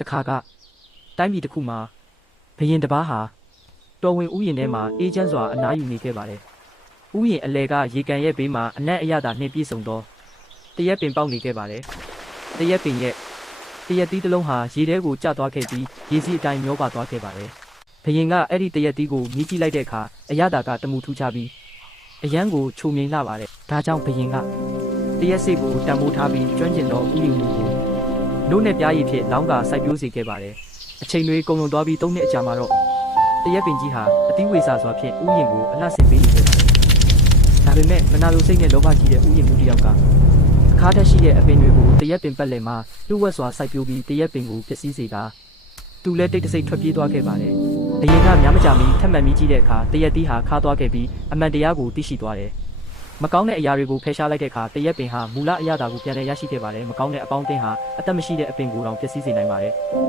တခါကတိုင်းပြည်တစ်ခုမှာဘရင်တစ်ပါးဟာတော်ဝင်ဥယျာဉ်ထဲမှာအေးချမ်းစွာအနားယူနေခဲ့ပါတယ်။ဥယျာဉ်အလဲကရေကန်ရဲ့ဘေးမှာအနက်အရသာနှင့်ပြည့်စုံသောတရက်ပင်ပေါက်နေခဲ့ပါတယ်။တရက်ပင်ရဲ့တရက်သီးတစ်လုံးဟာရေထဲကိုကျသွားခဲ့ပြီးရေစီးအတိုင်းမျောပါသွားခဲ့ပါတယ်။ဘရင်ကအဲ့ဒီတရက်သီးကိုမြည်ကြည့်လိုက်တဲ့အခါအရသာကတမူထူးခြားပြီးအရန်ကိုချုံမြိန်လာပါတယ်။ဒါကြောင့်ဘရင်ကတရက်စိတ်ကိုတံမိုးထားပြီးကျွမ်းကျင်သောဥယျာဉ်ကိုနို့နဲ့ပြားရည်ဖြင့်လောင်းကာစိုက်ပျိုးစေခဲ့ပါတယ်။အချိန်တွေကုန်လွန်သွားပြီး3နှစ်အကြာမှာတော့တရက်ပင်ကြီးဟာအသီးဝေစာစွာဖြင့်ဥယျာဉ်ကိုအလှဆင်ပေးနေခဲ့ပါတယ်။ဒါပေမဲ့မနာလိုစိတ်နဲ့လောဘကြီးတဲ့ဥယျာဉ်မှုတစ်ယောက်ကအခါတက်ရှိတဲ့အပင်တွေကိုတရက်ပင်ပတ်လည်မှာလှုပ်ဝက်စွာစိုက်ပျိုးပြီးတရက်ပင်ကိုဖျက်ဆီးစေတာသူလည်းတိတ်တဆိတ်ထွက်ပြေးသွားခဲ့ပါတယ်။ဘရင်ကများမကြမီထပ်မံမြည်ကြည့်တဲ့အခါတရက်သီးဟာခါသွားခဲ့ပြီးအမှန်တရားကိုသိရှိသွားတယ်။မကောင်းတဲ့အရာတွေကိုဖယ်ရှားလိုက်တဲ့အခါတရက်ပင်ဟာမူလအရာသာကိုပြန်လည်ရရှိခဲ့ပါတယ်။မကောင်းတဲ့အပေါင်းအသင်းဟာအသက်မရှိတဲ့အပင်ကိုတောင်ဖျက်ဆီးစေနိုင်ပါတယ်။